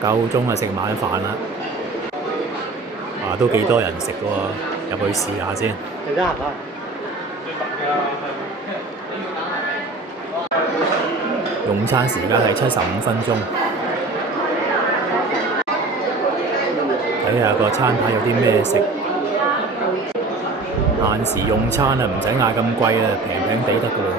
夠鐘啊，食晚飯啦！啊，都幾多人食喎，入去試下先。用餐時間係75分鐘，睇下個餐牌有啲咩食。限時用餐啊，唔使嗌咁貴啊，平平地得㗎啦。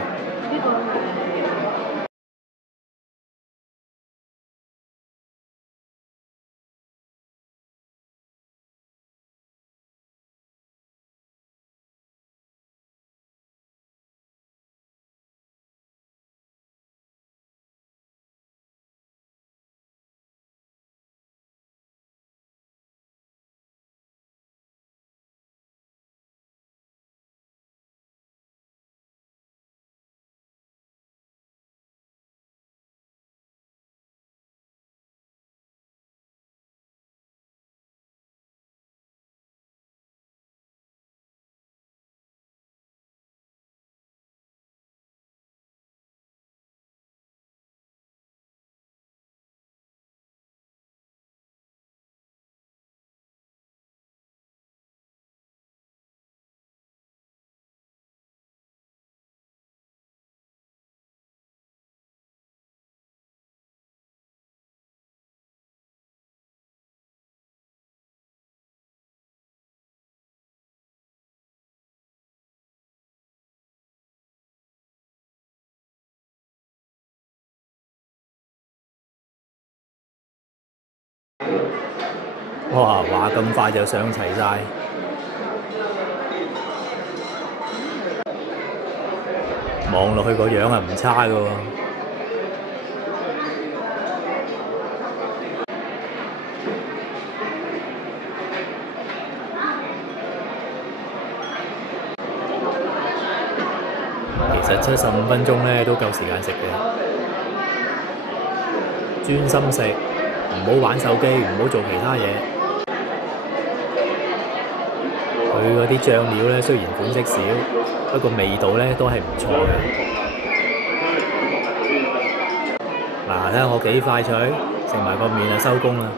哇！話咁快就上齊晒，望落去個樣係唔差㗎喎。其實75分鐘咧都夠時間食嘅，專心食，唔好玩手機，唔好做其他嘢。佢嗰啲醬料咧雖然款式少，不過味道咧都係唔錯嘅。嗱，睇下我幾快脆，食埋個麵就收工啦。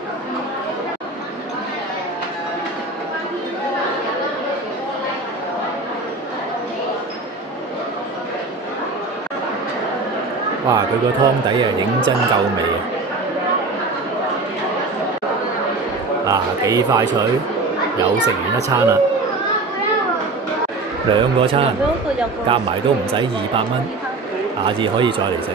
哇！佢個湯底啊，認真夠味啊！嗱，幾快脆，又食完一餐啦，兩個餐夾埋都唔使200蚊，下次可以再嚟食。